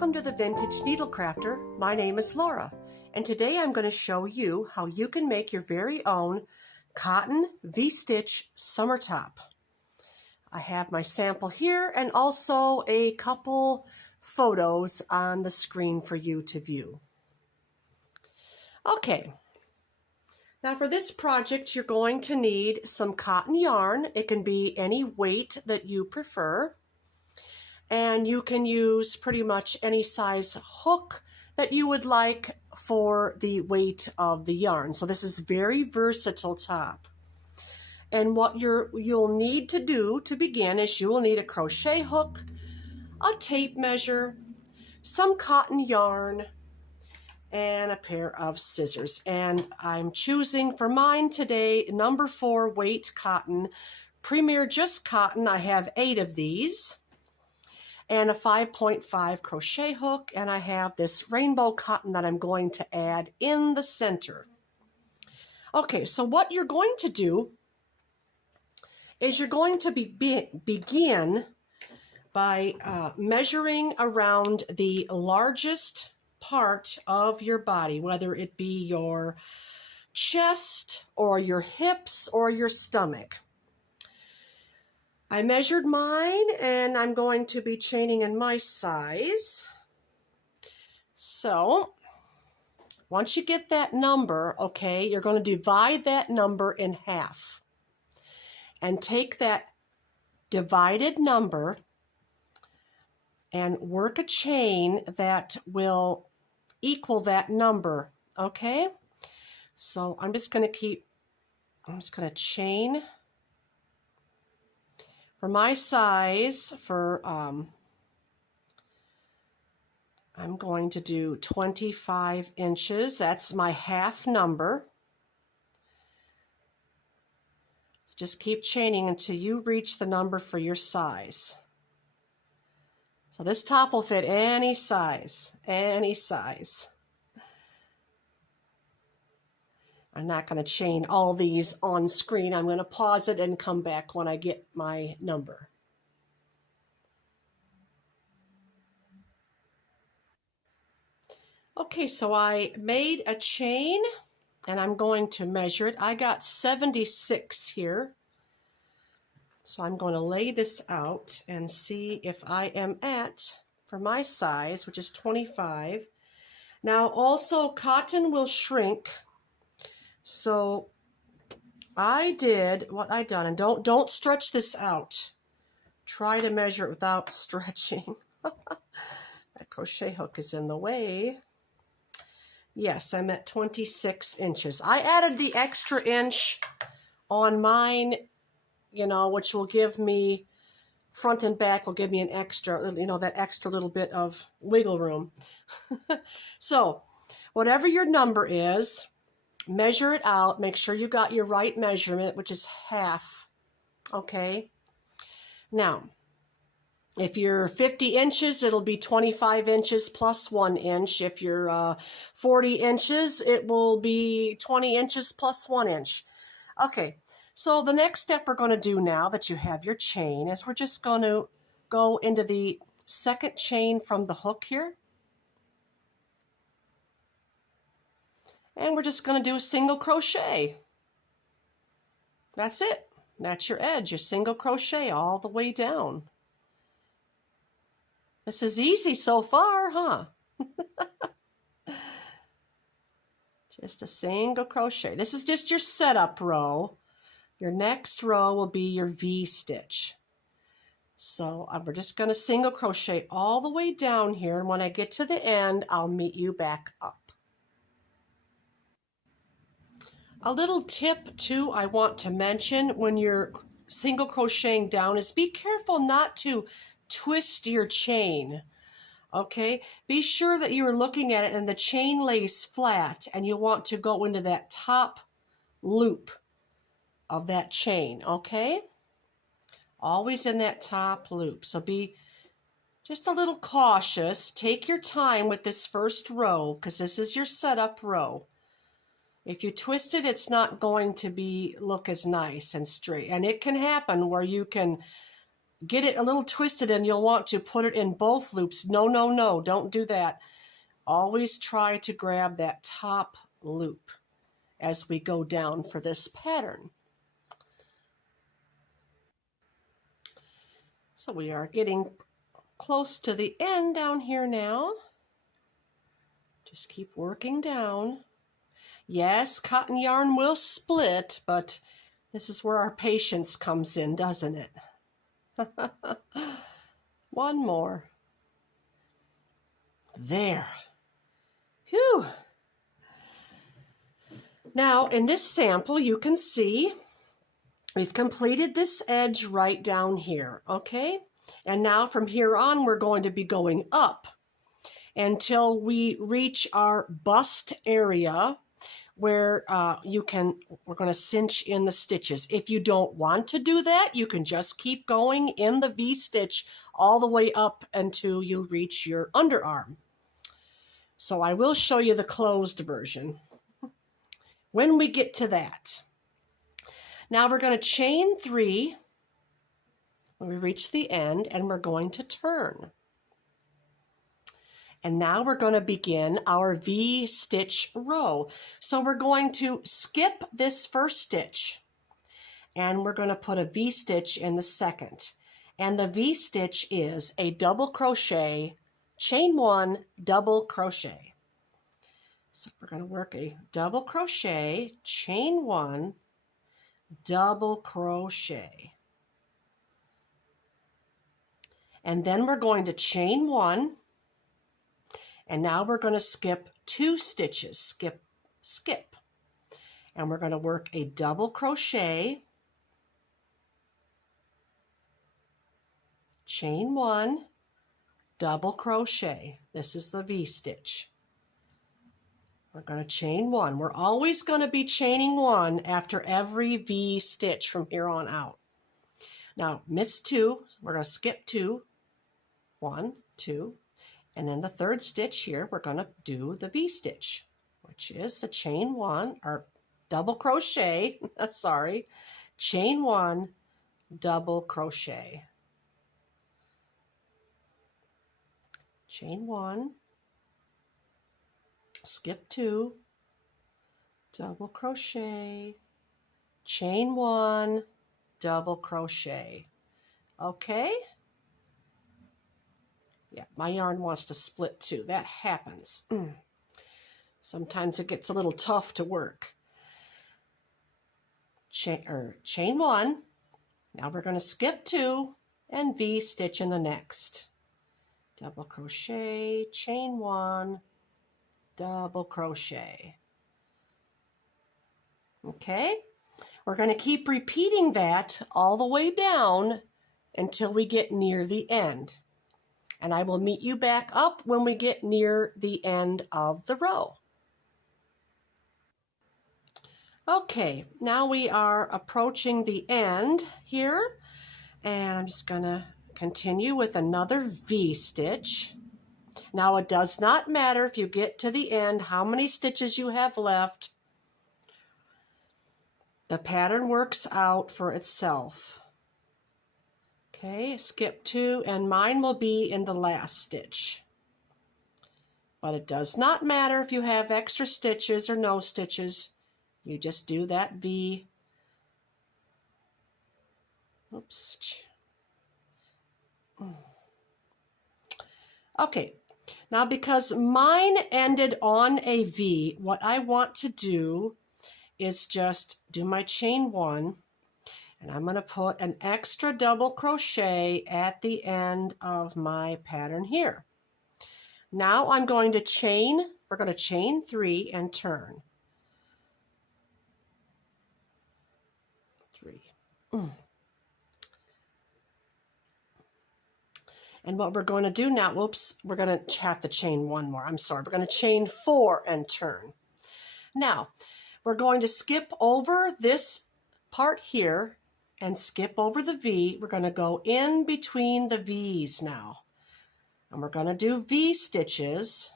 Welcome to the Vintage Needle Crafter. My name is Laura, and today I'm going to show you how you can make your very own cotton V-stitch summer top. I have my sample here and also a couple photos on the screen for you to view. Okay, now for this project you're going to need some cotton yarn. It can be any weight that you prefer. And you can use pretty much any size hook that you would like for the weight of the yarn. So this is very versatile top. And what you'll need to do to begin is you will need a crochet hook, a tape measure, some cotton yarn, and a pair of scissors. And I'm choosing for mine today number 4 weight cotton, Premier Just Cotton. I have 8 of these. And a 5.5 crochet hook, and I have this rainbow cotton that I'm going to add in the center. Okay, so what you're going to do is you're going to begin by measuring around the largest part of your body, whether it be your chest or your hips or your stomach. I measured mine, and I'm going to be chaining in my size. So once you get that number, okay, you're going to divide that number in half and take that divided number and work a chain that will equal that number, okay? So I'm just going to chain. For my size, I'm going to do 25 inches. That's my half number. Just keep chaining until you reach the number for your size. So this top will fit any size, any size. I'm not going to chain all these on screen. I'm going to pause it and come back when I get my number. Okay, so I made a chain and I'm going to measure it. I got 76 here. So I'm going to lay this out and see if I am at, for my size, which is 25. Now also cotton will shrink. So I did what I done, and don't stretch this out. Try to measure it without stretching. That crochet hook is in the way. Yes, I'm at 26 inches. I added the extra inch on mine, you know, which will give me, front and back will give me an extra, you know, that extra little bit of wiggle room. So whatever your number is, measure it out. Make sure you got your right measurement, which is half. Okay. Now, if you're 50 inches, it'll be 25 inches plus 1 inch. If you're 40 inches, it will be 20 inches plus 1 inch. Okay. So the next step we're going to do now that you have your chain is we're just going to go into the second chain from the hook here. And we're just going to do a single crochet. That's it. That's your edge, your single crochet all the way down. This is easy so far, huh? Just a single crochet. This is just your setup row. Your next row will be your V-stitch. So we're just going to single crochet all the way down here. And when I get to the end, I'll meet you back up. A little tip too I want to mention when you're single crocheting down is be careful not to twist your chain. Okay, be sure that you are looking at it and the chain lays flat and you want to go into that top loop of that chain. Okay, always in that top loop. So be just a little cautious. Take your time with this first row because this is your setup row. If you twist it, it's not going to look as nice and straight. And it can happen where you can get it a little twisted and you'll want to put it in both loops. No, no, no, don't do that. Always try to grab that top loop as we go down for this pattern. So we are getting close to the end down here now. Just keep working down. Yes, cotton yarn will split, but this is where our patience comes in, doesn't it? One more. There. Phew. Now, in this sample, you can see we've completed this edge right down here, okay? And now from here on, we're going to be going up until we reach our bust area where we're going to cinch in the stitches. If you don't want to do that, you can just keep going in the V-stitch all the way up until you reach your underarm. So I will show you the closed version when we get to that. Now we're going to chain 3 when we reach the end, and we're going to turn. And now we're going to begin our V-stitch row. So we're going to skip this first stitch, and we're going to put a V-stitch in the second. And the V-stitch is a double crochet, chain 1, double crochet. So we're going to work a double crochet, chain 1, double crochet. And then we're going to chain 1, and now we're going to skip 2 stitches, skip, skip. And we're going to work a double crochet, chain 1, double crochet. This is the V-stitch. We're going to chain 1. We're always going to be chaining 1 after every V-stitch from here on out. Now, miss 2, we're going to skip 2, 1, 2, and in the third stitch here, we're going to do the V-stitch, which is a chain 1, or double crochet, sorry, chain 1, double crochet. Chain 1, skip 2, double crochet, chain 1, double crochet. Okay? Yeah, my yarn wants to split too. That happens. Sometimes it gets a little tough to work. Chain 1. Now we're going to skip 2 and V-stitch in the next. Double crochet, chain 1, double crochet. Okay? We're going to keep repeating that all the way down until we get near the end. And I will meet you back up when we get near the end of the row. Okay, now we are approaching the end here, and I'm just going to continue with another V-stitch. Now it does not matter if you get to the end how many stitches you have left. The pattern works out for itself. Okay, skip 2, and mine will be in the last stitch. But it does not matter if you have extra stitches or no stitches. You just do that V. Oops. Okay, now because mine ended on a V, what I want to do is just do my chain 1. And I'm going to put an extra double crochet at the end of my pattern here. Now I'm going to chain, we're going to chain 3 and turn. 3. And what we're going to do now, whoops, we're going to have to chain 1 more. I'm sorry, we're going to chain 4 and turn. Now, we're going to skip over this part here and skip over the V. We're going to go in between the V's now. And we're going to do V stitches,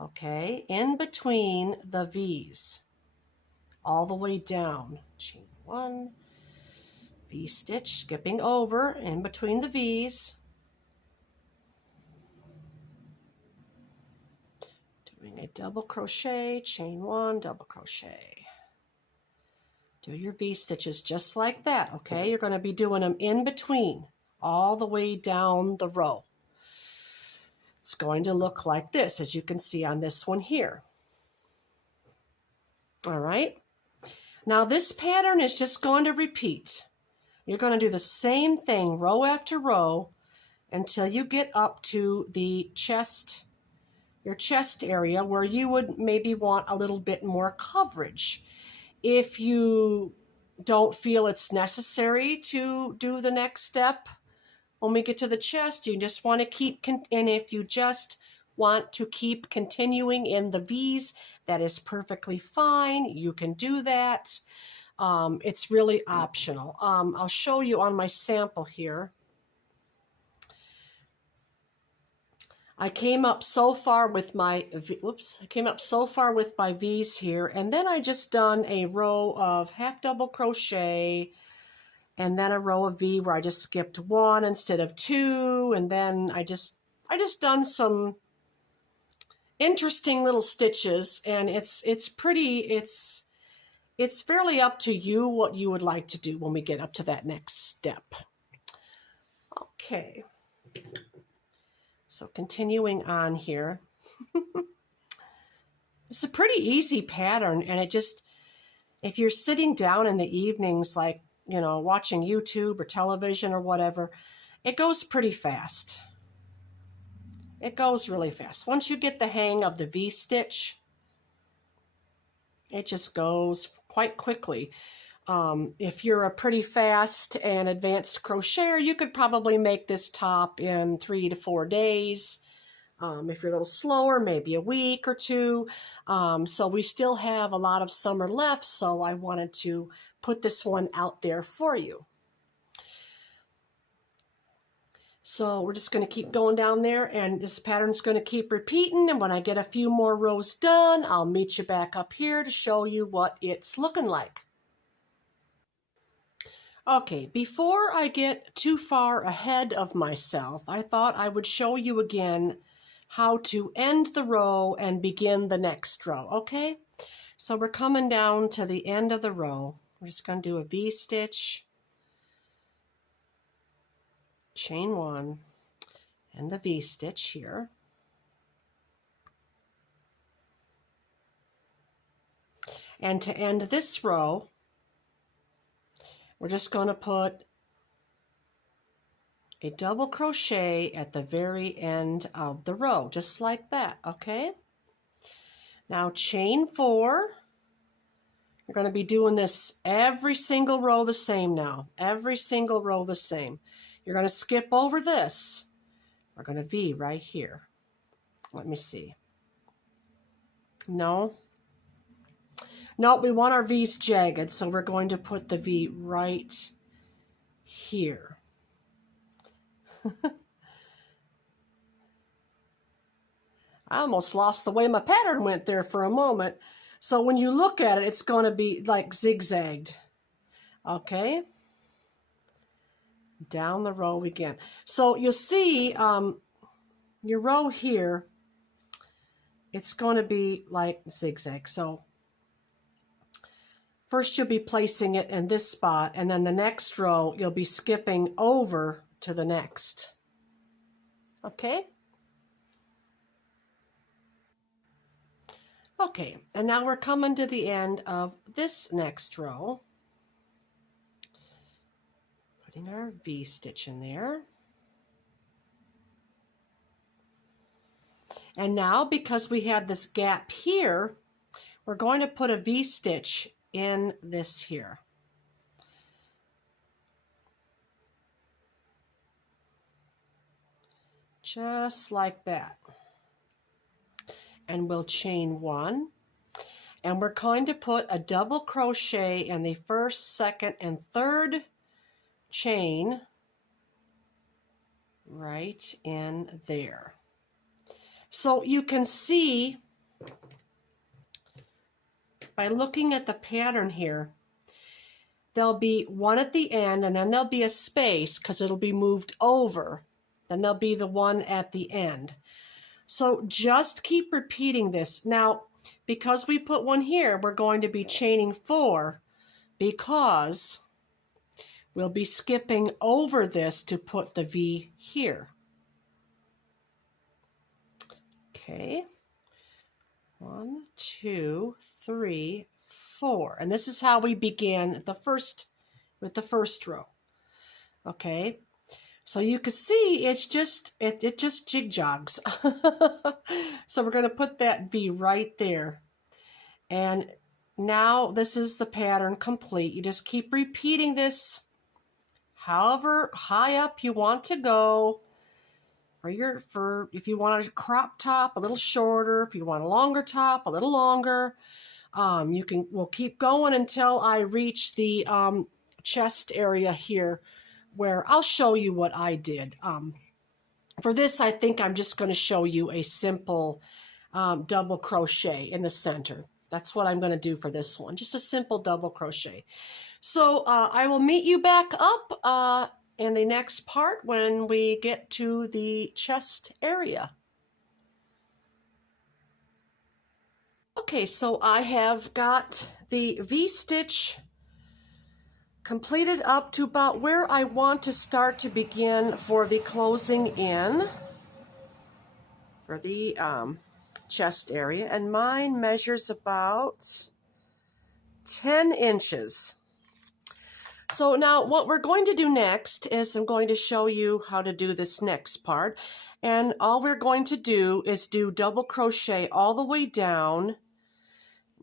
okay, in between the V's, all the way down. Chain 1, V-stitch, skipping over in between the V's. Doing a double crochet, chain one, double crochet. Do your V-stitches just like that, okay? You're going to be doing them in between, all the way down the row. It's going to look like this, as you can see on this one here. All right. Now this pattern is just going to repeat. You're going to do the same thing row after row until you get up to the chest, your chest area, where you would maybe want a little bit more coverage. If you don't feel it's necessary to do the next step when we get to the chest, you just want to keep, and if you just want to keep continuing in the V's, that is perfectly fine. You can do that. It's really optional. I'll show you on my sample here. I came up so far with my, I came up so far with my V's here, and then I just done a row of half double crochet, and then a row of V where I just skipped one instead of two, and then I just done some interesting little stitches, and it's fairly up to you what you would like to do when we get up to that next step. Okay. So continuing on here, it's a pretty easy pattern, and it just, if you're sitting down in the evenings, like, you know, watching YouTube or television or whatever, it goes pretty fast. It goes really fast. Once you get the hang of the V-stitch, it just goes quite quickly. If you're a pretty fast and advanced crocheter, you could probably make this top in 3 to 4 days. If you're a little slower, maybe a week or two. So we still have a lot of summer left, so I wanted to put this one out there for you. So we're just going to keep going down there, and this pattern's going to keep repeating, and when I get a few more rows done, I'll meet you back up here to show you what it's looking like. Okay, before I get too far ahead of myself, I thought I would show you again how to end the row and begin the next row, okay? So we're coming down to the end of the row. We're just going to do a V-stitch, chain one, and the V-stitch here. And to end this row, we're just going to put a double crochet at the very end of the row, just like that, okay? Now chain four. You're going to be doing this every single row the same now. Every single row the same. You're going to skip over this. We're going to V right here. Let me see. No. No, we want our V's jagged, so we're going to put the V right here. I almost lost the way my pattern went there for a moment. So when you look at it, it's going to be like zigzagged. Okay. Down the row again. So you'll see your row here, it's going to be like zigzag. So first you'll be placing it in this spot, and then the next row you'll be skipping over to the next. Okay? Okay, and now we're coming to the end of this next row. Putting our V-stitch in there. And now, because we have this gap here, we're going to put a V-stitch in this here. Just like that. And we'll chain one. And we're going to put a double crochet in the first, second, and third chain right in there. So you can see by looking at the pattern here there'll be one at the end, and then there'll be a space because it'll be moved over. Then there'll be the one at the end. So just keep repeating this. Now, because we put one here, we're going to be chaining 4 because we'll be skipping over this to put the V here. Okay. 1, 2, 3, 4. And this is how we began with the first row. Okay. So you can see it's just, it just jig jogs. So we're going to put that V right there. And now this is the pattern complete. You just keep repeating this however high up you want to go. For if you want a crop top, a little shorter. If you want a longer top, a little longer. We'll keep going until I reach the chest area here, where I'll show you what I did. For this, I think I'm just going to show you a simple double crochet in the center. That's what I'm going to do for this one, just a simple double crochet. So I will meet you back up in the next part when we get to the chest area. Okay, so I have got the V-stitch completed up to about where I want to start to begin for the closing in for the chest area, and mine measures about 10 inches. So now what we're going to do next is I'm going to show you how to do this next part, and all we're going to do is do double crochet all the way down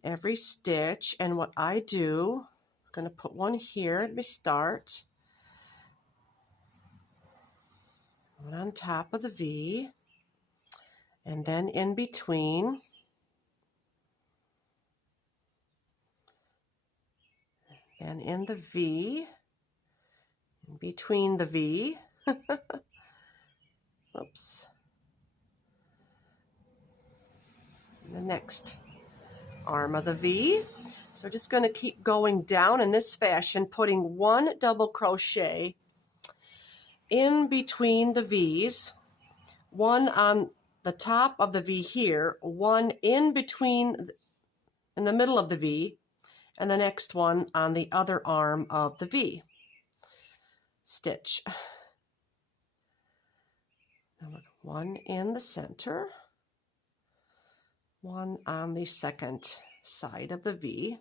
every stitch. And what I do, going to put one here at my start, one on top of the V, and then in between, and in the V, in between the V, oops, the next arm of the V. So just going to keep going down in this fashion, putting one double crochet in between the V's, one on the top of the V here, one in between, in the middle of the V, and the next one on the other arm of the V. Stitch. One in the center, one on the second side of the V,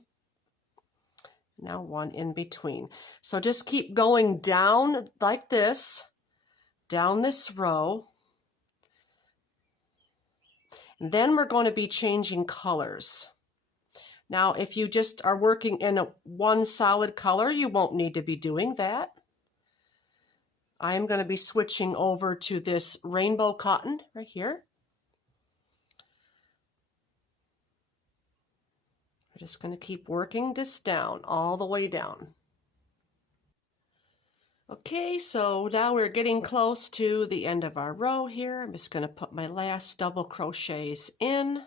now one in between. So just keep going down like this, down this row, and then we're going to be changing colors. Now if you just are working in one solid color, you won't need to be doing that. I am going to be switching over to this rainbow cotton right here. We're just going to keep working this down, all the way down. Okay, so now we're getting close to the end of our row here. I'm just going to put my last double crochets in.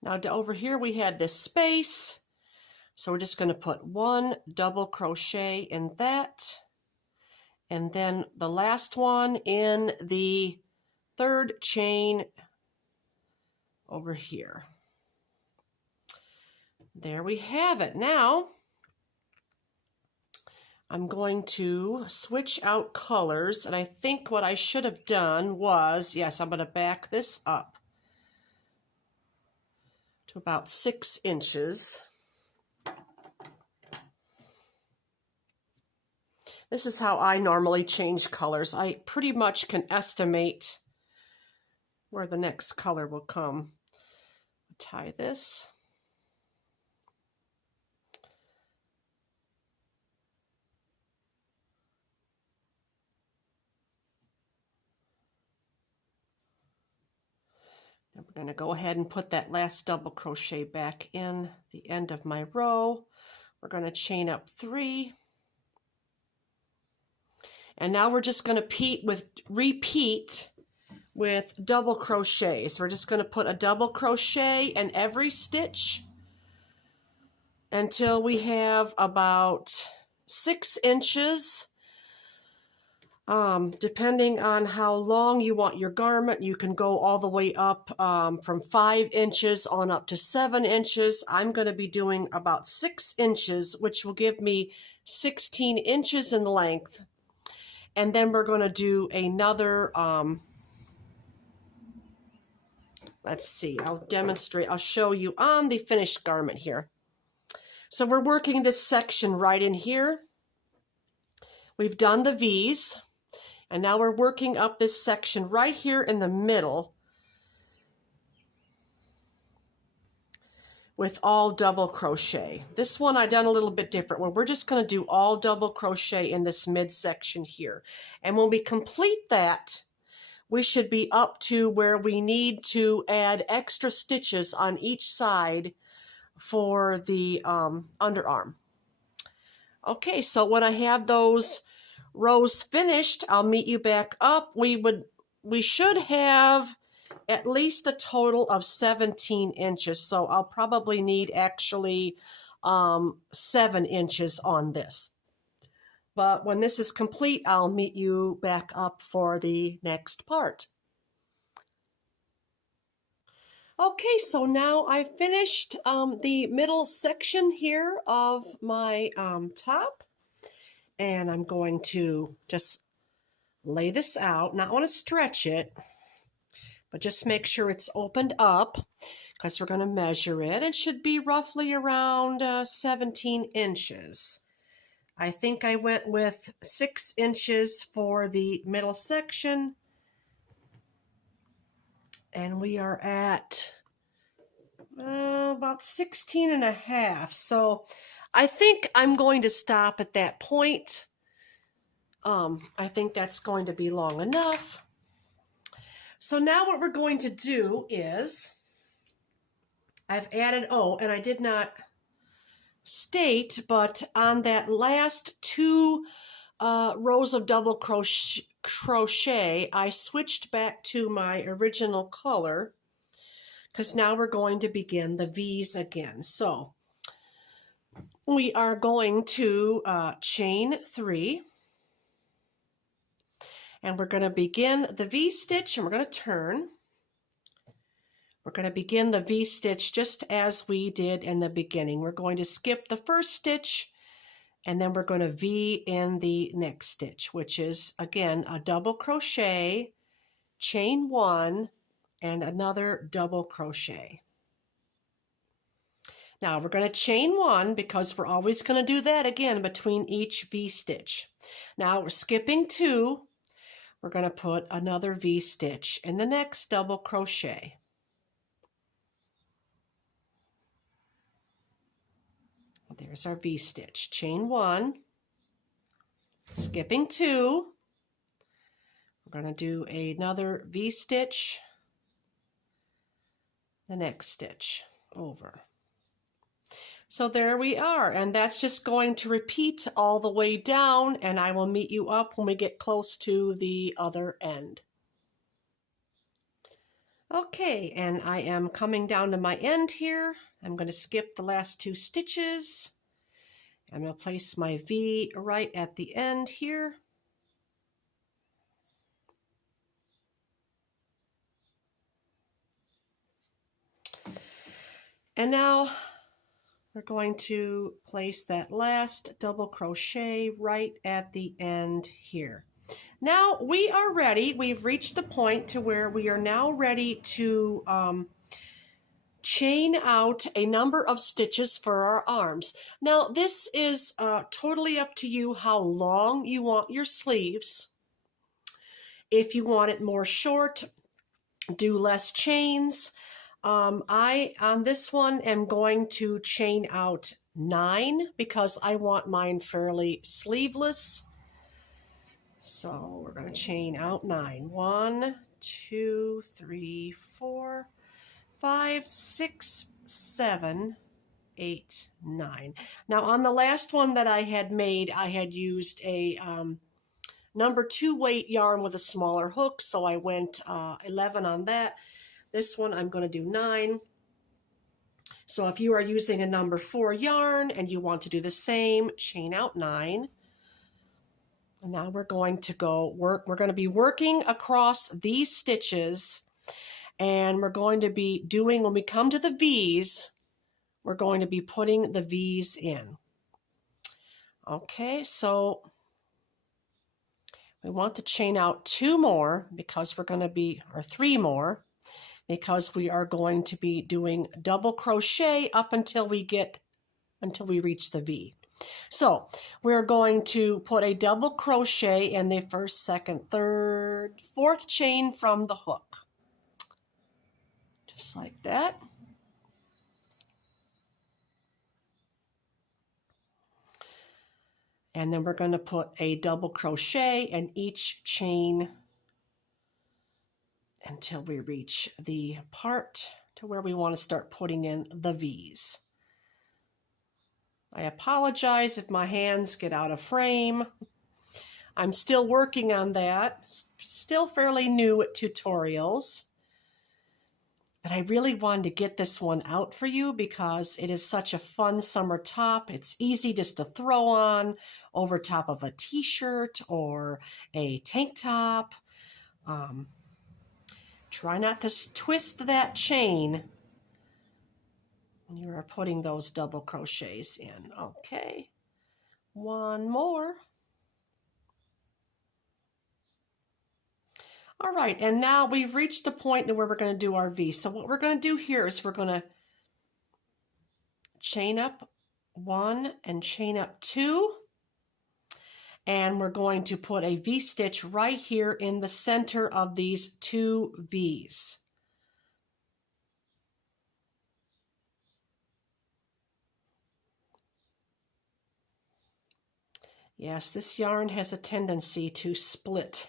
Now over here we had this space, so we're just going to put one double crochet in that, and then the last one in the third chain over here. There we have it. Now I'm going to switch out colors, and I think what I should have done was, yes, I'm going to back this up to about 6 inches. This is how I normally change colors. I pretty much can estimate where the next color will come. Tie this. Then we're going to go ahead and put that last double crochet back in the end of my row. We're going to chain up 3. And now we're just going to repeat with double crochets. We're just going to put a double crochet in every stitch until we have about 6 inches. Depending on how long you want your garment, you can go all the way up from 5 inches on up to 7 inches. I'm going to be doing about 6 inches, which will give me 16 inches in length. And then we're going to do another, let's see, I'll demonstrate, I'll show you on the finished garment here. So we're working this section right in here. We've done the V's, and now we're working up this section right here in the middle with all double crochet. This one I done a little bit different. Well, we're just going to do all double crochet in this midsection here. And when we complete that, we should be up to where we need to add extra stitches on each side for the underarm. Okay, so when I have those rows finished, I'll meet you back up. We should have at least a total of 17 inches. So I'll probably need actually 7 inches on this. But when this is complete, I'll meet you back up for the next part. Okay, so now I finished the middle section here of my top. And I'm going to just lay this out. Not want to stretch it, but just make sure it's opened up because we're going to measure it. It should be roughly around 17 inches. I think I went with 6 inches for the middle section. And we are at about 16 and a half. So I think I'm going to stop at that point. I think that's going to be long enough. So now what we're going to do is, I've added, and I did not state, but on that last 2 rows of double crochet, I switched back to my original color because now we're going to begin the V's again. So we are going to chain 3, and we're going to begin the V stitch, and we're going to turn. We're going to begin the V stitch just as we did in the beginning. We're going to skip the first stitch, and then we're going to V in the next stitch, which is, again, a double crochet, chain 1, and another double crochet. Now we're going to chain 1 because we're always going to do that again between each V stitch. Now we're skipping 2. We're going to put another V stitch in the next double crochet. There's our V stitch. Chain 1, skipping 2. We're going to do another V stitch, the next stitch over. So there we are, and that's just going to repeat all the way down, and I will meet you up when we get close to the other end. Okay, and I am coming down to my end here. I'm going to skip the last 2 stitches. I'm going to place my V right at the end here. And now we're going to place that last double crochet right at the end here. Now we are ready. We've reached the point to where we are now ready to chain out a number of stitches for our arms. Now this is totally up to you how long you want your sleeves. If you want it more short, do less chains. I, on this one, am going to chain out 9 because I want mine fairly sleeveless. So we're going to chain out 9. 1, 2, 3, 4, 5, 6, 7, 8, 9. Now on the last one that I had made, I had used a number 2 weight yarn with a smaller hook, so I went 11 on that. This one I'm going to do 9. So if you are using a number 4 yarn and you want to do the same, chain out 9. And now we're going to we're going to be working across these stitches, and we're going to be doing, when we come to the V's, we're going to be putting the V's in. Okay, so we want to chain out 2 more because we're going to be, or 3 more, because we are going to be doing double crochet up until we reach the V. So we're going to put a double crochet in the first, second, third, fourth chain from the hook. Just like that. And then we're going to put a double crochet in each chain until we reach the part to where we want to start putting in the V's. I apologize if my hands get out of frame. I'm still working on that. Still fairly new at tutorials. But I really wanted to get this one out for you because it is such a fun summer top. It's easy just to throw on over top of a t-shirt or a tank top. Try not to twist that chain when you are putting those double crochets in. Okay, 1 more. All right, and now we've reached the point where we're going to do our V. So what we're going to do here is we're going to chain up 1 and chain up 2. And we're going to put a V-stitch right here in the center of these 2 V's. Yes, this yarn has a tendency to split.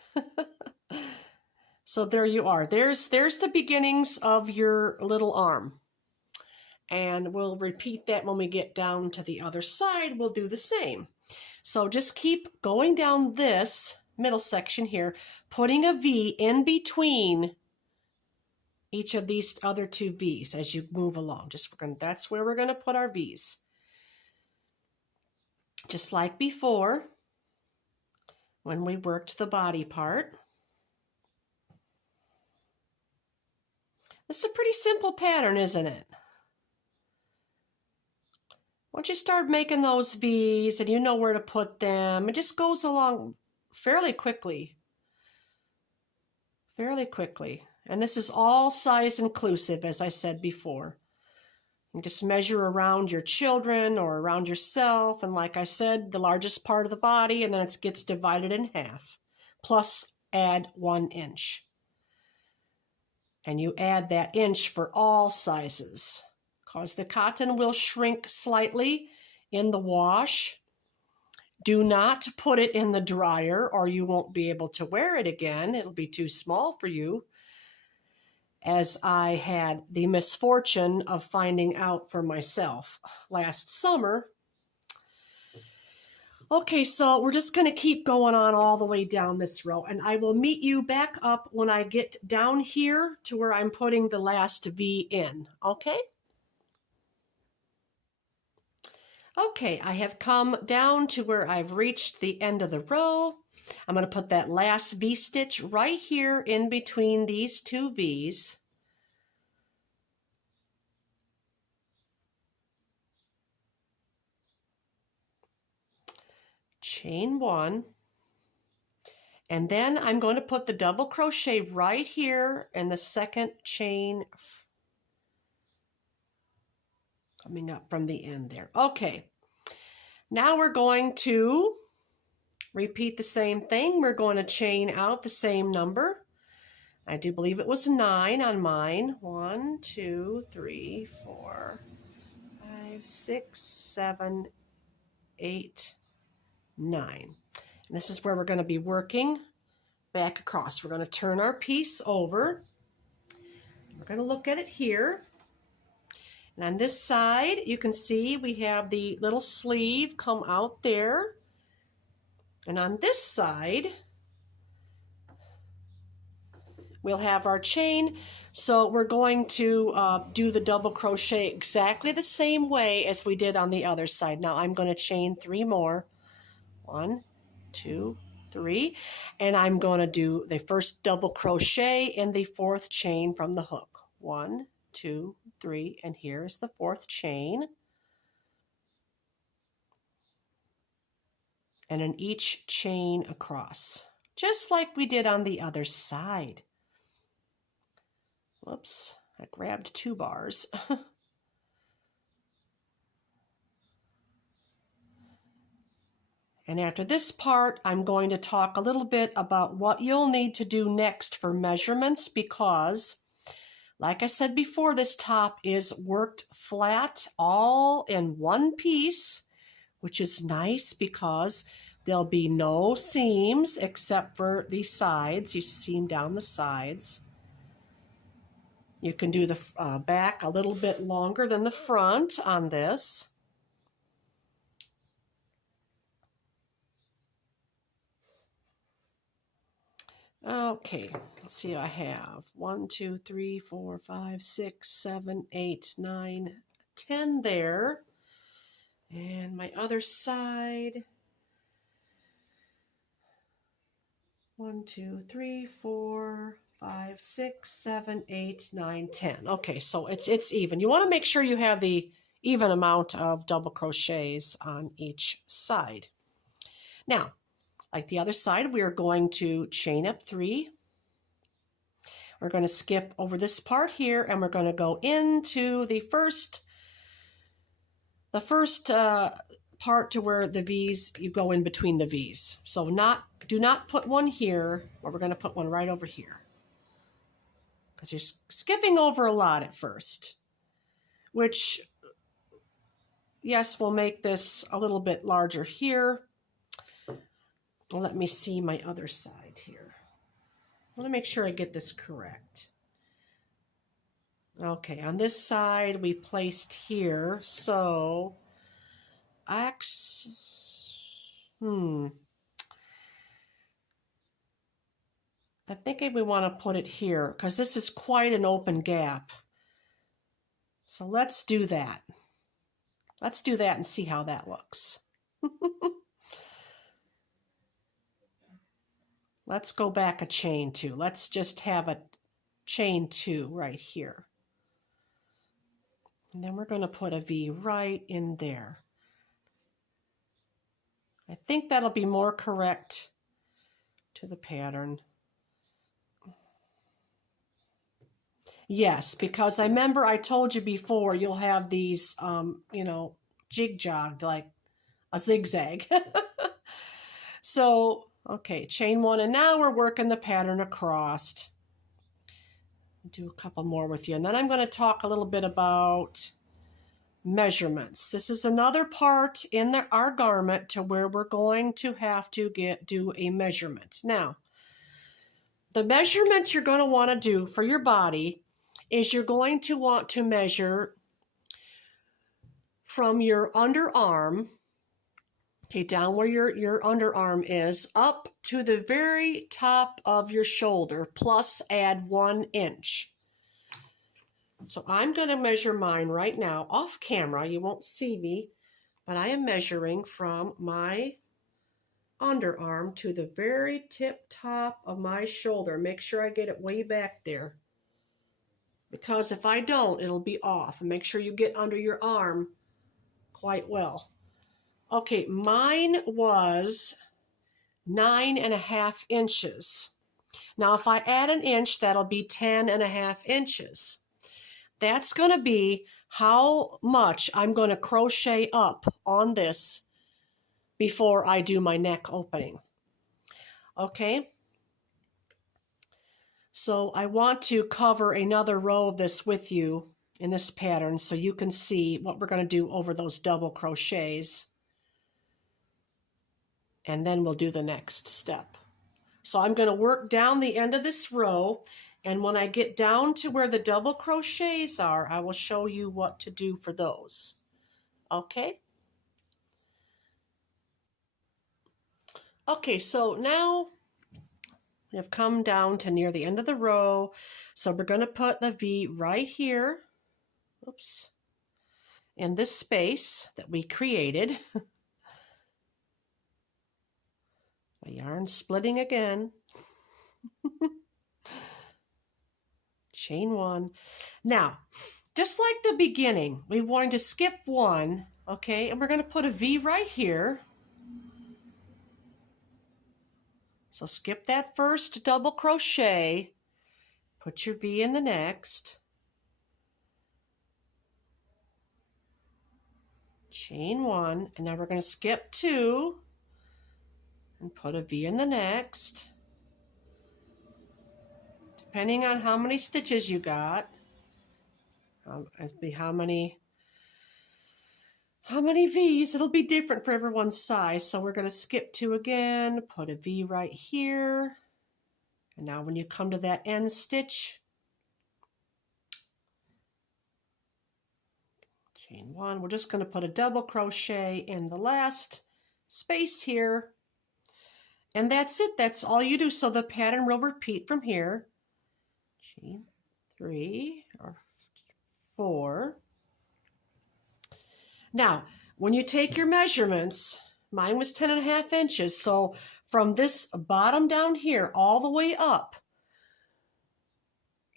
So there you are. There's the beginnings of your little arm. And we'll repeat that when we get down to the other side. We'll do the same. So just keep going down this middle section here, putting a V in between each of these other 2 V's as you move along. That's where we're going to put our V's. Just like before, when we worked the body part. It's a pretty simple pattern, isn't it? Once you start making those V's and you know where to put them, it just goes along fairly quickly. Fairly quickly. And this is all size inclusive, as I said before. You just measure around your children or around yourself. And like I said, the largest part of the body, and then it gets divided in half. Plus add 1 inch. And you add that inch for all sizes, because the cotton will shrink slightly in the wash. Do not put it in the dryer or you won't be able to wear it again. It'll be too small for you, as I had the misfortune of finding out for myself last summer. Okay, so we're just going to keep going on all the way down this row, and I will meet you back up when I get down here to where I'm putting the last V in, okay? Okay, I have come down to where I've reached the end of the row. I'm going to put that last V-stitch right here in between these 2 V's. Chain 1, and then I'm going to put the double crochet right here in the second chain coming up from the end there. Okay, now we're going to repeat the same thing. We're going to chain out the same number. I do believe it was 9 on mine. 1, 2, 3, 4, 5, 6, 7, 8, 9. And this is where we're going to be working back across. We're going to turn our piece over. We're going to look at it here. And on this side, you can see we have the little sleeve come out there. And on this side, we'll have our chain. So we're going to do the double crochet exactly the same way as we did on the other side. Now I'm going to chain 3 more. 1, 2, 3, and I'm going to do the first double crochet in the 4th chain from the hook. 1, 2, 3, and here's the 4th chain. And in each chain across, just like we did on the other side. Whoops, I grabbed 2 bars. And after this part, I'm going to talk a little bit about what you'll need to do next for measurements because, like I said before, this top is worked flat all in one piece, which is nice because there'll be no seams except for the sides. You seam down the sides. You can do the back a little bit longer than the front on this. Okay, let's see, I have 1, 2, 3, 4, 5, 6, 7, 8, 9, 10 there. And my other side, 1, 2, 3, 4, 5, 6, 7, 8, 9, 10. Okay, so it's even. You want to make sure you have the even amount of double crochets on each side. Now, like the other side, we are going to chain up 3. We're going to skip over this part here, and we're going to go into the first part to where the V's, you go in between the V's. So do not put one here, or we're going to put one right over here. Because you're skipping over a lot at first, which, yes, will make this a little bit larger here. Let me see my other side here. I want to make sure I get this correct. Okay, on this side we placed here, so I think we want to put it here because this is quite an open gap. So let's do that. Let's do that and see how that looks. Let's go back a chain 2. Let's just have a chain 2 right here. And then we're going to put a V right in there. I think that'll be more correct to the pattern. Yes, because I remember I told you before you'll have these, jig-jogged like a zigzag. So, okay, chain 1, and now we're working the pattern across. I'll do a couple more with you, and then I'm going to talk a little bit about measurements. This is another part in our garment to where we're going to have to do a measurement. Now, the measurement you're going to want to do for your body is you're going to want to measure from your underarm, okay, down where your underarm is, up to the very top of your shoulder, plus add 1 inch. So I'm going to measure mine right now off camera. You won't see me, but I am measuring from my underarm to the very tip top of my shoulder. Make sure I get it way back there, because if I don't, it'll be off. And make sure you get under your arm quite well. Okay, mine was 9.5 inches. Now, if I add 1 inch, that'll be 10.5 inches. That's going to be how much I'm going to crochet up on this before I do my neck opening. Okay? So I want to cover another row of this with you in this pattern so you can see what we're going to do over those double crochets. And then we'll do the next step. So I'm going to work down the end of this row, and when I get down to where the double crochets are, I will show you what to do for those. Okay? Okay, so now We have come down to near the end of the row. So we're going to put the V right here. Oops. In this space that we created. My yarn's splitting again. Chain one. Now, just like the beginning, we're going to skip one, okay? And we're going to put a V right here. So skip that first double crochet, put your V in the next, chain one, and now we're going to skip two and put a V in the next. Depending on how many stitches you got, how many V's, it'll be different for everyone's size. So we're going to skip two again, put a V right here. And now when you come to that end stitch, chain one, we're just going to put a double crochet in the last space here. And that's it. That's all you do. So the pattern will repeat from here. Chain 3 or 4. Now, when you take your measurements, mine was 10.5 inches. So from this bottom down here all the way up,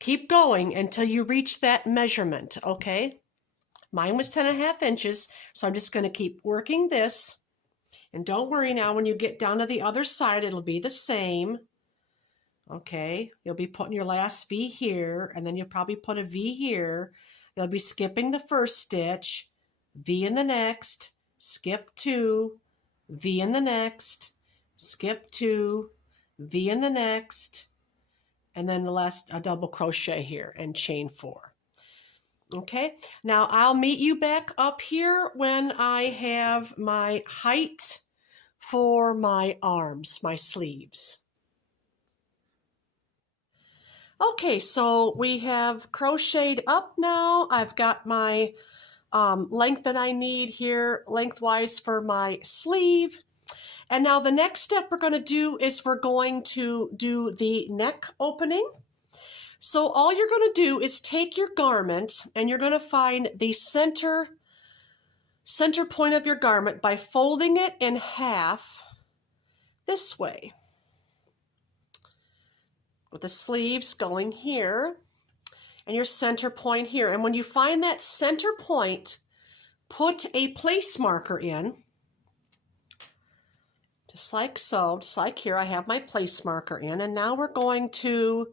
keep going until you reach that measurement, okay? Mine was 10.5 inches, so I'm just going to keep working this. And don't worry now, when you get down to the other side, it'll be the same. Okay, you'll be putting your last V here, and then you'll probably put a V here. You'll be skipping the first stitch, V in the next, skip 2, V in the next, skip 2, V in the next, and then the last a double crochet here and chain 4. Okay, now I'll meet you back up here when I have my height for my arms, my sleeves. Okay, so we have crocheted up now. I've got my length that I need here lengthwise for my sleeve. And now the next step we're going to do is we're going to do the neck opening. So all you're going to do is take your garment and you're going to find the center point of your garment by folding it in half this way, with the sleeves going here and your center point here. And when you find that center point, put a place marker in, just like so, just like here. I have my place marker in, and now we're going to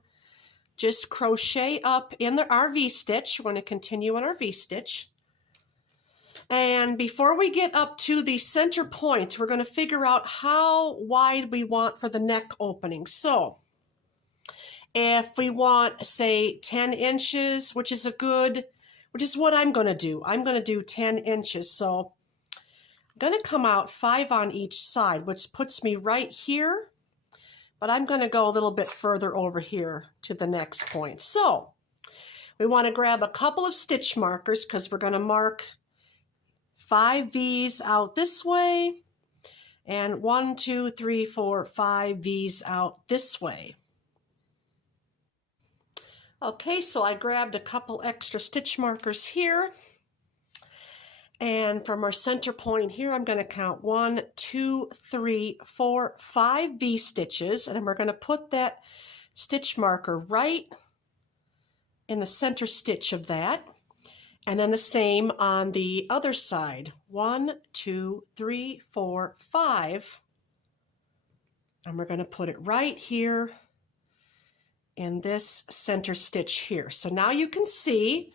just crochet up in our V-stitch. We're going to continue on our V-stitch. And before we get up to the center point, we're going to figure out how wide we want for the neck opening. So if we want, say, 10 inches, which is what I'm going to do. I'm going to do 10 inches. So I'm going to come out 5 on each side, which puts me right here. But I'm going to go a little bit further over here to the next point. So we want to grab a couple of stitch markers because we're going to mark 5 V's out this way and 1, 2, 3, 4, 5 V's out this way. Okay, so I grabbed a couple extra stitch markers here. And from our center point here, I'm going to count 1, 2, 3, 4, 5 V stitches. And then we're going to put that stitch marker right in the center stitch of that. And then the same on the other side. 1, 2, 3, 4, 5. And we're going to put it right here in this center stitch here. So now you can see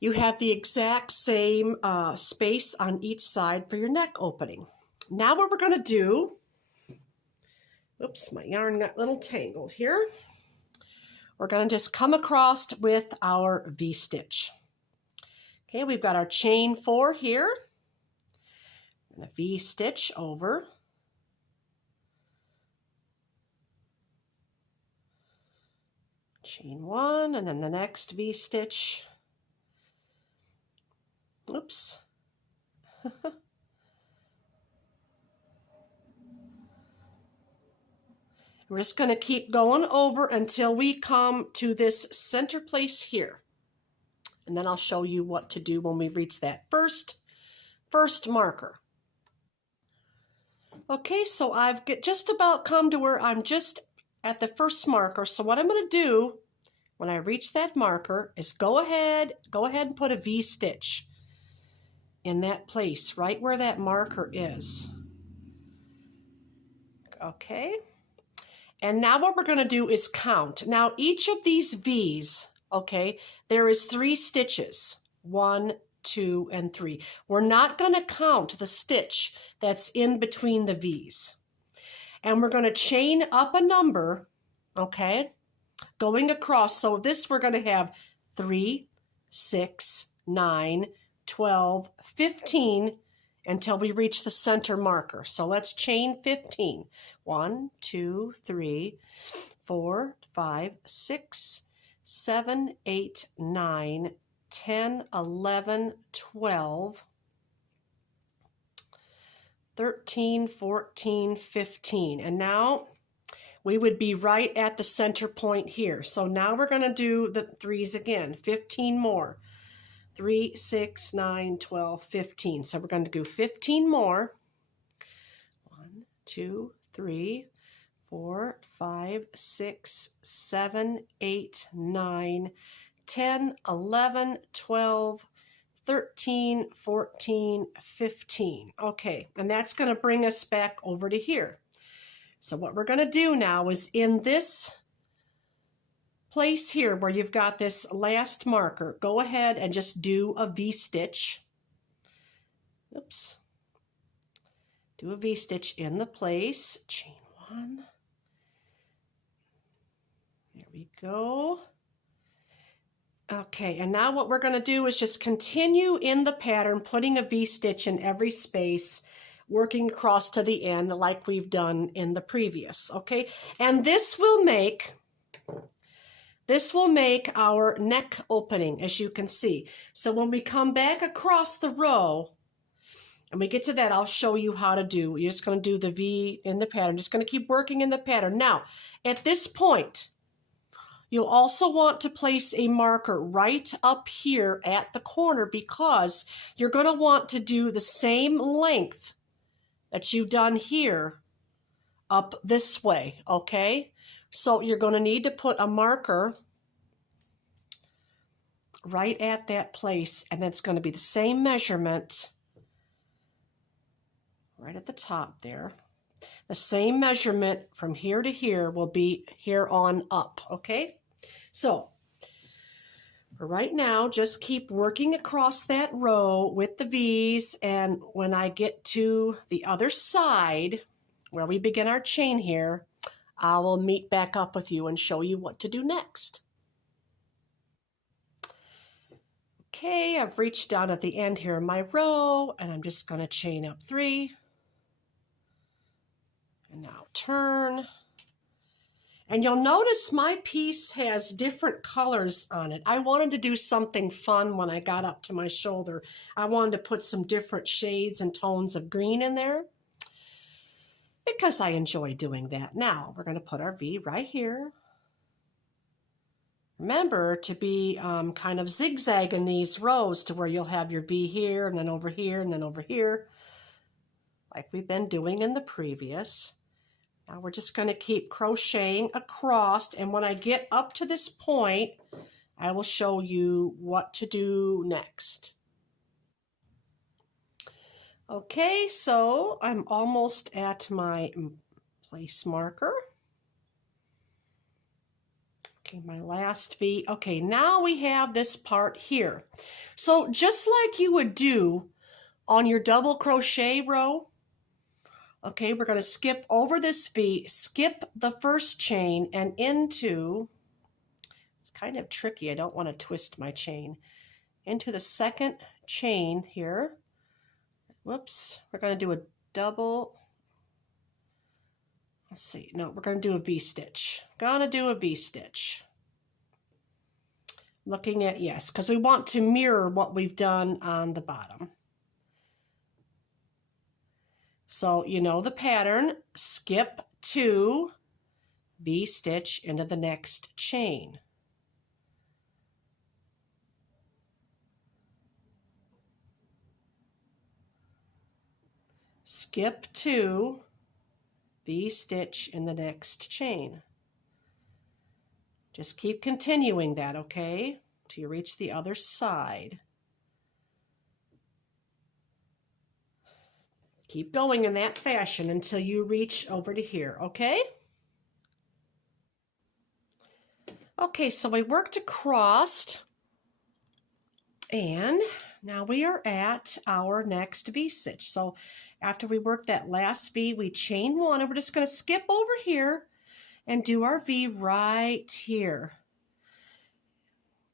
you have the exact same space on each side for your neck opening. Now what we're going to do, oops, my yarn got a little tangled here. We're going to just come across with our V-stitch. Okay, we've got our chain 4 here, and a V-stitch over. Chain 1, and then the next V-stitch. Oops. We're just going to keep going over until we come to this center place here. And then I'll show you what to do when we reach that first marker. Okay, so I've just about come to where I'm just at the first marker. So what I'm going to do when I reach that marker is go ahead and put a V-stitch in that place, right where that marker is. Okay. And now what we're going to do is count. Now each of these V's, okay, there is 3 stitches. 1, 2, and 3. We're not going to count the stitch that's in between the V's. And we're going to chain up a number, okay, going across. So this we're going to have 3, 6, 9, 12, 15 until we reach the center marker. So let's chain 15. 1, 2, 3, 4, 5, 6, 7, 8, 9, 10, 11, 12, 13, 14, 15. And now we would be right at the center point here. So now we're going to do the 3s again, 15 more. 3, 6, 9, 12, 15. So we're going to do 15 more. 1, 2, 3, 4, 5, 6, 7, 8, 9, 10, 11, 12, 13, 14, 15. Okay, and that's going to bring us back over to here. So what we're going to do now is in this place here where you've got this last marker, go ahead and just do a V-stitch. Oops. Do a V-stitch in the place. Chain 1. There we go. Okay, and now what we're going to do is just continue in the pattern, putting a V-stitch in every space, working across to the end like we've done in the previous, okay? And this will make our neck opening, as you can see. So when we come back across the row, and we get to that, I'll show you how to do. You're just going to do the V in the pattern. Just going to keep working in the pattern. Now, at this point, you'll also want to place a marker right up here at the corner because you're going to want to do the same length that you've done here up this way, okay? So you're going to need to put a marker right at that place, and that's going to be the same measurement right at the top there. The same measurement from here to here will be here on up, okay? So for right now, just keep working across that row with the V's, and when I get to the other side where we begin our chain here, I will meet back up with you and show you what to do next. Okay, I've reached down at the end here in my row, and I'm just going to chain up 3. And now turn. And you'll notice my piece has different colors on it. I wanted to do something fun when I got up to my shoulder. I wanted to put some different shades and tones of green in there because I enjoy doing that. Now we're going to put our V right here. Remember to be kind of zigzagging these rows to where you'll have your V here and then over here and then over here, like we've been doing in the previous. Now we're just going to keep crocheting across, and when I get up to this point, I will show you what to do next. Okay, so I'm almost at my place marker. Okay, my last V. Okay, now we have this part here. So just like you would do on your double crochet row, okay, we're going to skip over this V, skip the first chain, and into, it's kind of tricky, I don't want to twist my chain, into the second chain here. Whoops, we're going to do a double, let's see, no, we're going to do a V-stitch. Going to do a V-stitch. Looking at, yes, because we want to mirror what we've done on the bottom. So you know the pattern, skip 2, V-stitch into the next chain. Skip 2, V-stitch in the next chain. Just keep continuing that, okay, till you reach the other side. Keep going in that fashion until you reach over to here, okay? Okay, so we worked across, and now we are at our next V-stitch. So after we work that last V, we chain 1, and we're just going to skip over here and do our V right here.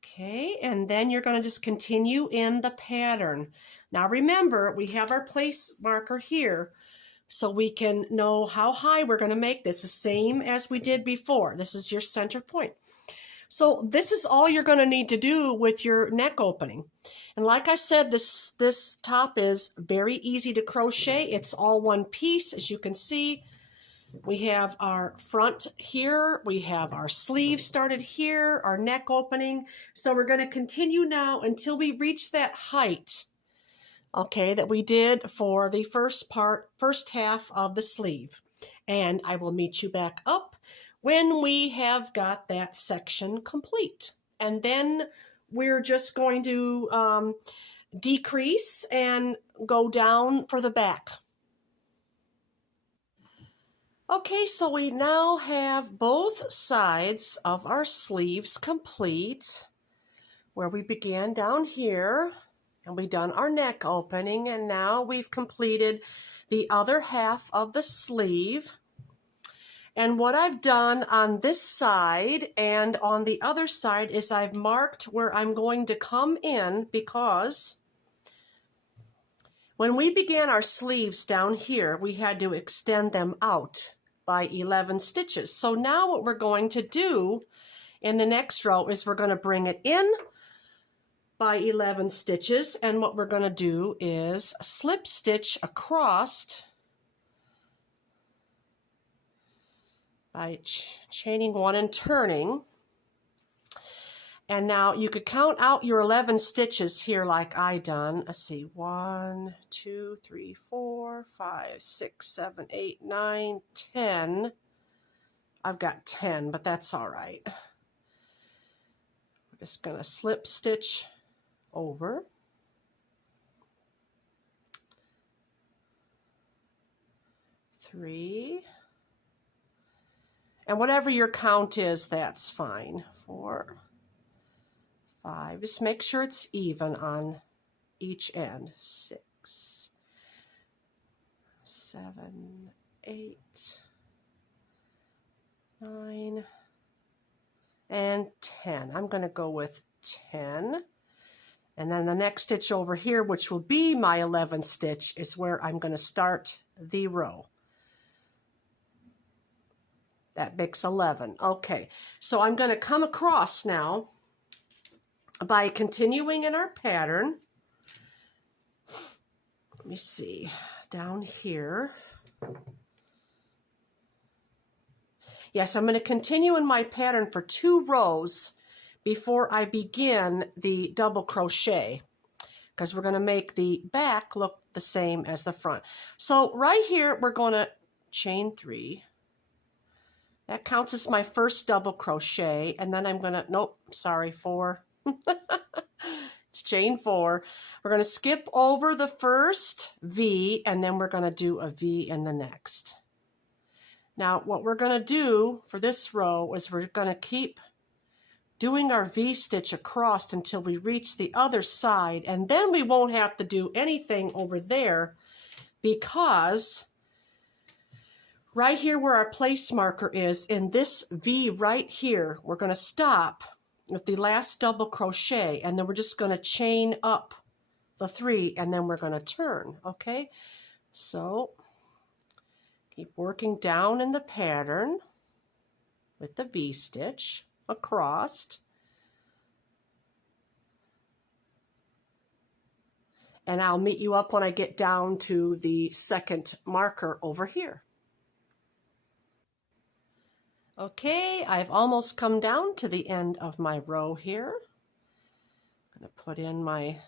Okay, and then you're going to just continue in the pattern. Now remember, we have our place marker here, so we can know how high we're going to make this, the same as we did before. This is your center point. So this is all you're going to need to do with your neck opening. And like I said, this top is very easy to crochet. It's all one piece, as you can see. We have our front here, we have our sleeve started here, our neck opening. So we're going to continue now until we reach that height, okay, that we did for the first half of the sleeve. And I will meet you back up when we have got that section complete. And then we're just going to decrease and go down for the back. Okay, so we now have both sides of our sleeves complete, where we began down here, and we done our neck opening, and now we've completed the other half of the sleeve. And what I've done on this side and on the other side is I've marked where I'm going to come in, because when we began our sleeves down here, we had to extend them out by 11 stitches. So now what we're going to do in the next row is we're going to bring it in by 11 stitches, and what we're going to do is slip stitch across by chaining 1 and turning. And now you could count out your 11 stitches here like I done. Let's see, 1, 2, 3, 4, 5, 6, 7, 8, 9, 10. I've got 10, but that's all right. We're just going to slip stitch over. Three. And whatever your count is, that's fine. 4, 5. Just make sure it's even on each end. 6, 7, 8, 9, and 10. I'm going to go with 10. And then the next stitch over here, which will be my 11th stitch, is where I'm going to start the row. That makes 11. Okay, so I'm going to come across now by continuing in our pattern. Let me see, down here. Yes, I'm going to continue in my pattern for 2 rows before I begin the double crochet, because we're going to make the back look the same as the front. So right here, we're going to chain 3. That counts as my first double crochet, and then I'm going to, nope, sorry, 4. It's chain 4. We're going to skip over the first V, and then we're going to do a V in the next. Now, what we're going to do for this row is we're going to keep doing our V-stitch across until we reach the other side, and then we won't have to do anything over there, because right here where our place marker is, in this V right here, we're going to stop with the last double crochet, and then we're just going to chain up the 3, and then we're going to turn, okay? So keep working down in the pattern with the V-stitch across. And I'll meet you up when I get down to the second marker over here. Okay, I've almost come down to the end of my row here. I'm going to put in my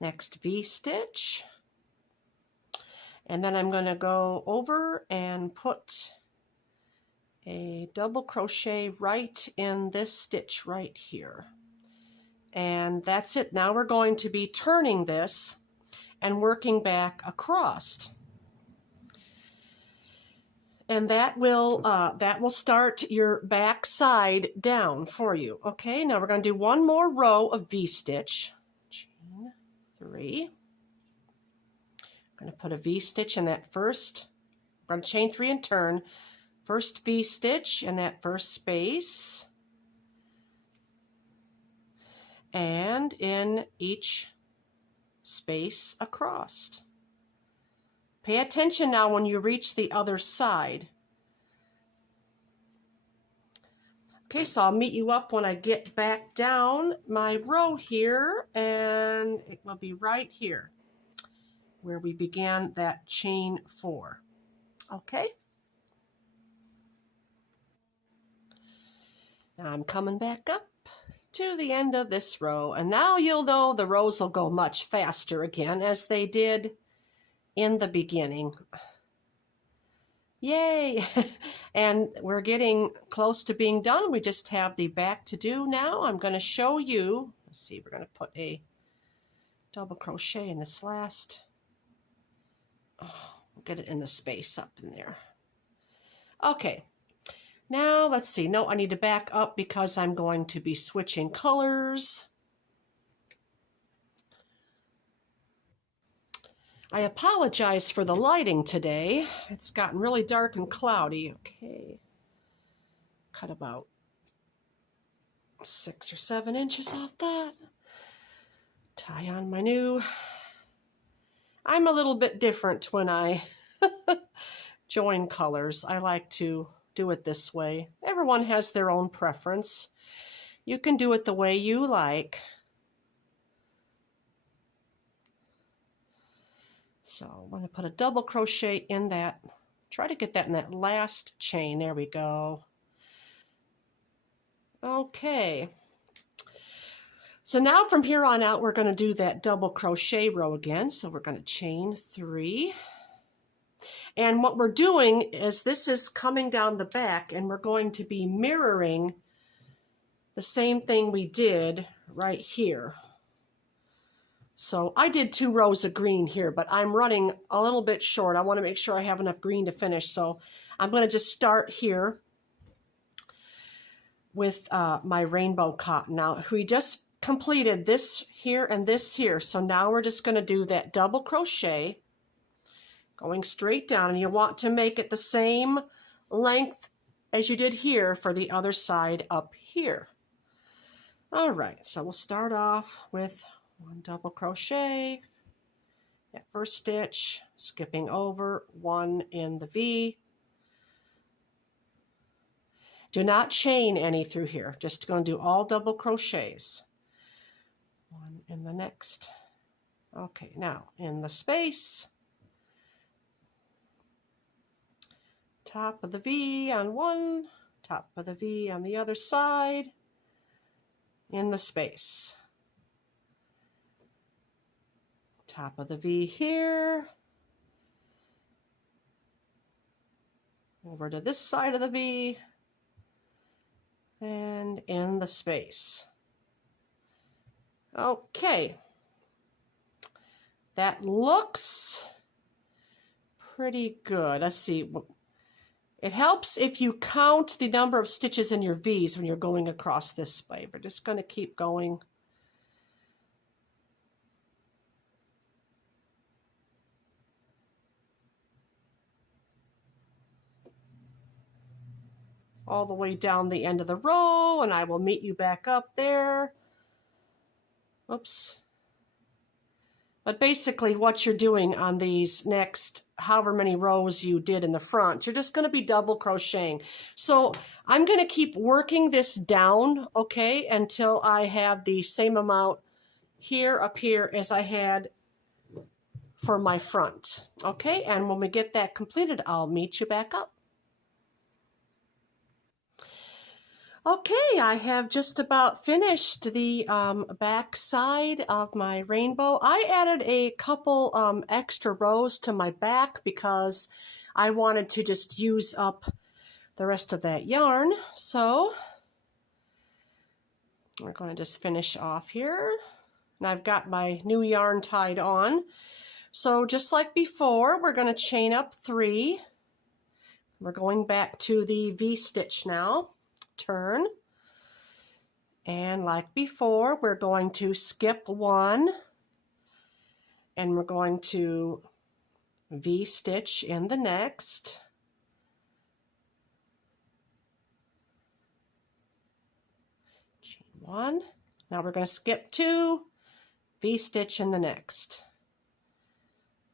next V-stitch. And then I'm going to go over and put a double crochet right in this stitch right here. And that's it. Now we're going to be turning this and working back across. And that will start your back side down for you. Okay, now we're going to do one more row of V-stitch. Chain 3. I'm going to put a V-stitch in that first. I'm going to chain 3 and turn. First V-stitch in that first space. And in each space across. Pay attention now when you reach the other side. Okay, so I'll meet you up when I get back down my row here, and it will be right here where we began that chain 4. Okay? Now I'm coming back up to the end of this row, and now you'll know the rows will go much faster again as they did in the beginning. Yay! And we're getting close to being done. We just have the back to do now. I'm going to show you. Let's see, we're going to put a double crochet in this last. We'll get it in the space up in there. Okay. Now let's see. No, I need to back up because I'm going to be switching colors. I apologize for the lighting today. It's gotten really dark and cloudy. Okay. Cut about 6 or 7 inches off that. Tie on my new. I'm a little bit different when I join colors. I like to do it this way. Everyone has their own preference. You can do it the way you like. So I'm going to put a double crochet in that. Try to get that in that last chain. There we go. Okay. So now from here on out, we're going to do that double crochet row again. So we're going to chain 3. And what we're doing is this is coming down the back, and we're going to be mirroring the same thing we did right here. So I did 2 rows of green here, but I'm running a little bit short. I want to make sure I have enough green to finish. So I'm going to just start here with my rainbow cotton. Now we just completed this here and this here. So now we're just going to do that double crochet going straight down, and you want to make it the same length as you did here for the other side up here. All right, so we'll start off with 1 double crochet, that first stitch, skipping over 1 in the V. Do not chain any through here, just going to do all double crochets. 1 in the next. Okay, now in the space, top of the V on one, top of the V on the other side, in the space. Top of the V here, over to this side of the V, and in the space. Okay, that looks pretty good. Let's see. It helps if you count the number of stitches in your V's when you're going across this way. We're just going to keep going. All the way down the end of the row, and I will meet you back up there. Oops. But basically what you're doing on these next however many rows you did in the front, you're just going to be double crocheting. So I'm going to keep working this down, okay, until I have the same amount here up here as I had for my front. Okay, and when we get that completed, I'll meet you back up. Okay, I have just about finished the back side of my rainbow. I added a couple extra rows to my back because I wanted to just use up the rest of that yarn. So we're going to just finish off here. And I've got my new yarn tied on. So just like before, we're going to chain up 3. We're going back to the V-stitch now. Turn. And like before, we're going to skip 1. And we're going to V-stitch in the next. Chain 1. Now we're going to skip 2. V-stitch in the next.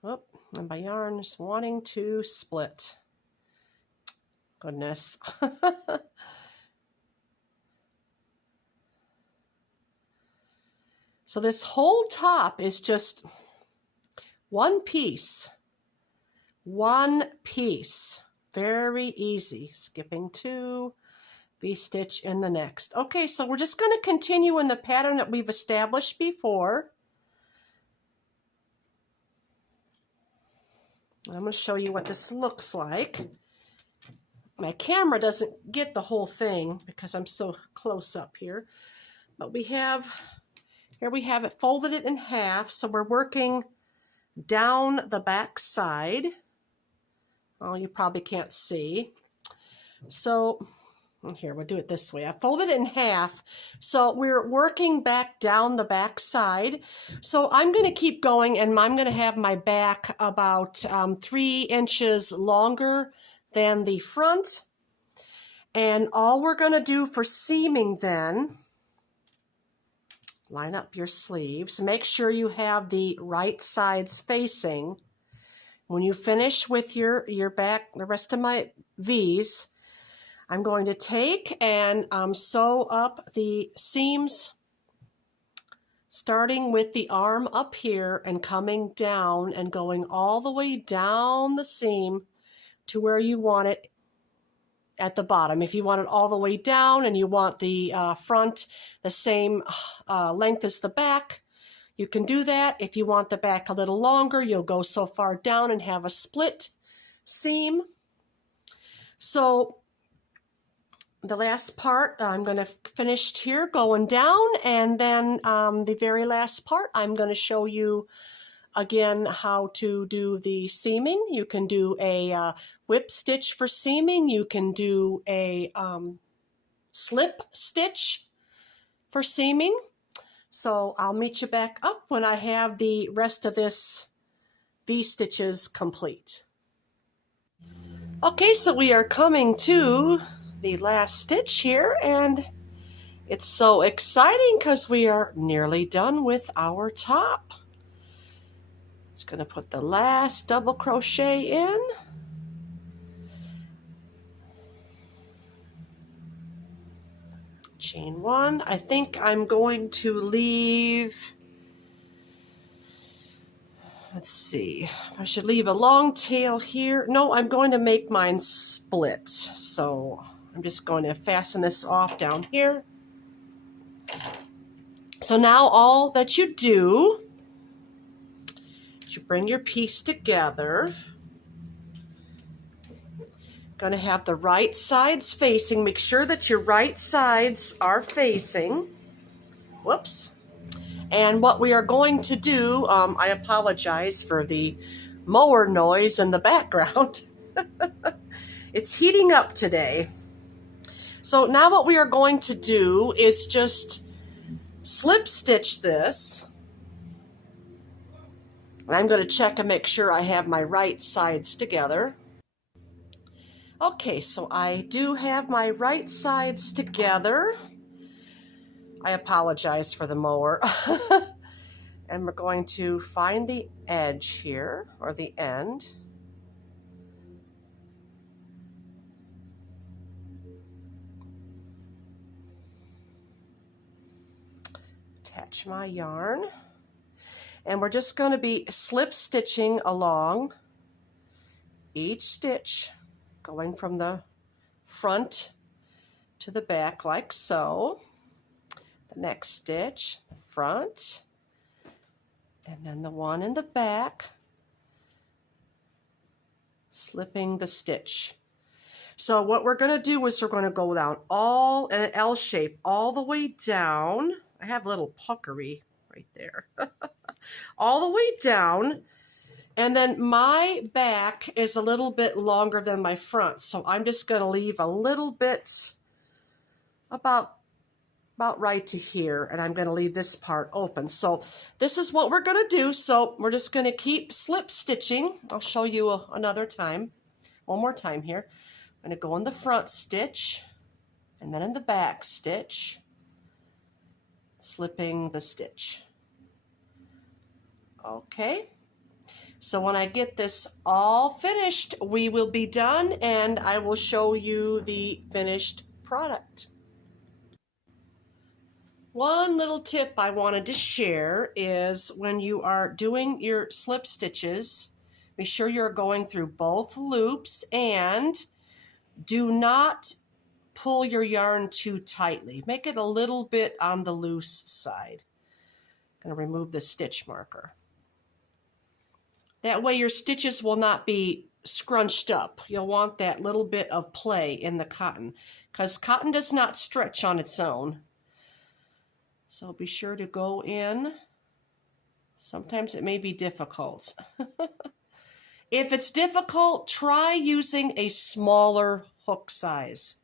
Oh, and my yarn is wanting to split. Goodness. So this whole top is just one piece. One piece. Very easy. Skipping 2. V-stitch in the next. Okay, so we're just going to continue in the pattern that we've established before. I'm going to show you what this looks like. My camera doesn't get the whole thing because I'm so close up here. But here we have it, folded it in half. So we're working down the back side. Oh, you probably can't see. So here, we'll do it this way. I folded it in half. So we're working back down the back side. So I'm going to keep going, and I'm going to have my back about 3 inches longer than the front. And all we're going to do for seaming then, line up your sleeves. Make sure you have the right sides facing. When you finish with your back, the rest of my V's, I'm going to take and sew up the seams, starting with the arm up here and coming down and going all the way down the seam to where you want it at the bottom. If you want it all the way down and you want the front the same length as the back, you can do that. If you want the back a little longer, you'll go so far down and have a split seam. So the last part, I'm going to finish here going down, and then the very last part, I'm going to show you again how to do the seaming. You can do a whip stitch for seaming. You can do a slip stitch for seaming. So I'll meet you back up when I have the rest of this V-stitches complete. Okay, so we are coming to the last stitch here, and it's so exciting because we are nearly done with our top. Just going to put the last double crochet in. Chain 1. I think I'm going to leave, let's see, I should leave a long tail here. No, I'm going to make mine split. So I'm just going to fasten this off down here. So now all that you do is you bring your piece together. Going to have the right sides facing. Make sure that your right sides are facing. Whoops. And what we are going to do, I apologize for the mower noise in the background. It's heating up today. So now what we are going to do is just slip stitch this. And I'm going to check and make sure I have my right sides together. Okay, so I do have my right sides together. I apologize for the mower. And we're going to find the edge here, or the end. Attach my yarn. And we're just going to be slip stitching along each stitch, going from the front to the back like so. The next stitch, front, and then the one in the back, slipping the stitch. So what we're going to do is we're going to go down all in an L shape all the way down. I have a little puckery right there. All the way down. And then my back is a little bit longer than my front. So I'm just going to leave a little bit about right to here. And I'm going to leave this part open. So this is what we're going to do. So we're just going to keep slip stitching. I'll show you another time. One more time here. I'm going to go in the front stitch and then in the back stitch, slipping the stitch. Okay, so when I get this all finished, we will be done and I will show you the finished product. One little tip I wanted to share is when you are doing your slip stitches, be sure you're going through both loops and do not pull your yarn too tightly. Make it a little bit on the loose side. I'm going to remove the stitch marker. That way your stitches will not be scrunched up. You'll want that little bit of play in the cotton because cotton does not stretch on its own. So be sure to go in. Sometimes it may be difficult. If it's difficult, try using a smaller hook size.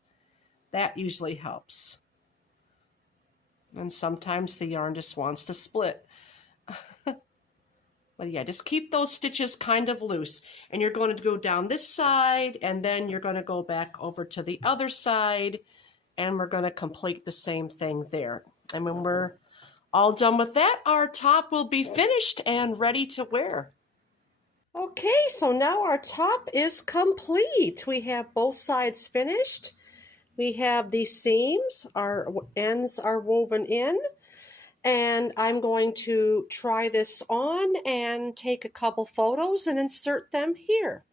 That usually helps. And sometimes the yarn just wants to split. But yeah, just keep those stitches kind of loose. And you're going to go down this side, and then you're going to go back over to the other side, and we're going to complete the same thing there. And when we're all done with that, our top will be finished and ready to wear. Okay, so now our top is complete. We have both sides finished. We have the seams, our ends are woven in, and I'm going to try this on and take a couple photos and insert them here.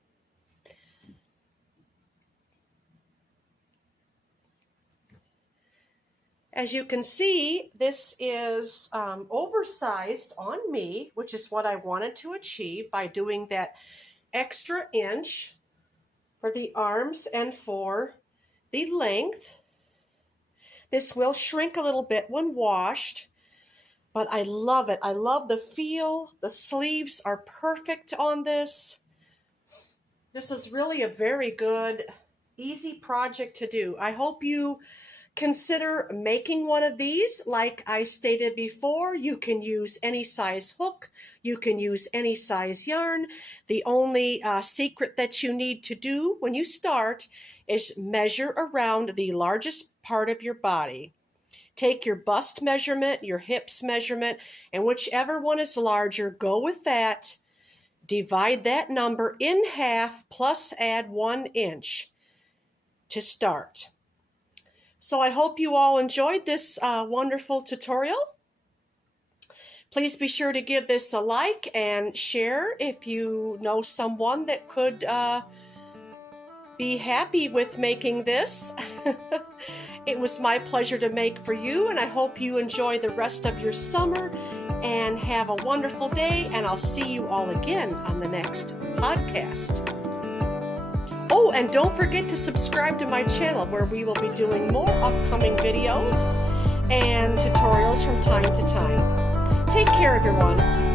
As you can see, this is oversized on me, which is what I wanted to achieve by doing that extra inch for the arms and for the length. This will shrink a little bit when washed, but I love it. I love the feel. The sleeves are perfect on this. This is really a very good, easy project to do. I hope you consider making one of these. Like I stated before, you can use any size hook. You can use any size yarn. The only secret that you need to do when you start is measure around the largest part of your body. Take your bust measurement, your hips measurement, and whichever one is larger, go with that. Divide that number in half plus add 1 inch to start. So I hope you all enjoyed this wonderful tutorial. Please be sure to give this a like and share if you know someone that could be happy with making this. It was my pleasure to make for you, and I hope you enjoy the rest of your summer and have a wonderful day, and I'll see you all again on the next podcast. Oh, and don't forget to subscribe to my channel where we will be doing more upcoming videos and tutorials from time to time. Take care, everyone.